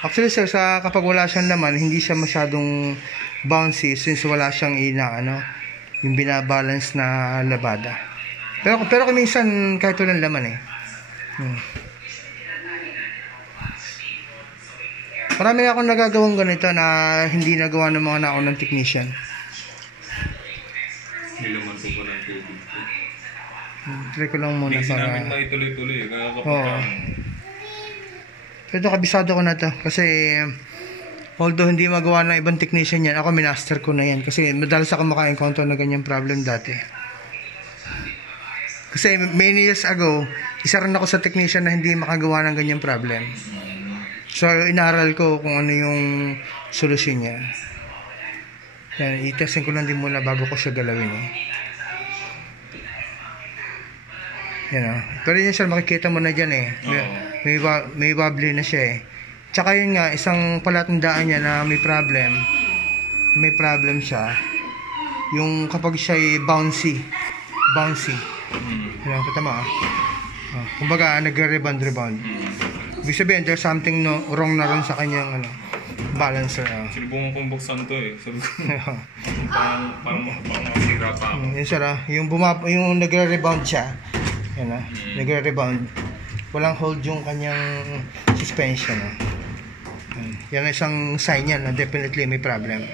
Actually sir, kapag wala siyang laman, hindi siya masyadong bouncy since wala siyang yung binabalance na labada. Pero kung minsan kahit walang laman Marami na akong nagagawang ganito na hindi nagawa ng mga naunang technician. Nilaman ko pa ng tubig. Try ko lang muna Hindi para... namin maituloy-tuloy. Kaya Pero kabisado ko na to kasi although hindi magawa ng ibang technician yan, ako minaster ko na yan kasi madalas ako maka-encounter na ganyang problem dati. Kasi many years ago, isa rin ako sa technician na hindi makagawa ng ganyang problem. So, inaral ko kung ano yung solusyon niya. Yan, itesting ko lang din muna bago ko siya galawin Yan Pero yun sir, makikita mo na dyan May wobbly na siya Tsaka yun nga, isang palatandaan niya na may problem siya. Yung kapag siya bouncy. Yan, kita mo kumbaga, nagre-rebound. Ibig sabihin, there's something wrong na rin sa kanyang balancer. Sinubungan kong buksan to Sabi ko, parang masira pa ako. Yun sir, yung nagre-rebound siya. Yan nagre-rebound. Walang hold yung kanyang suspension. Yan isang sign yan na definitely may problem.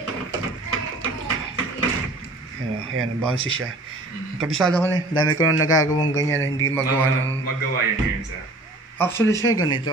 Yan, bouncy siya. Kabisado ko dami ko nang nagagawang ganyan na hindi magawa ng... Magawa yan sir. Actually siya ganito.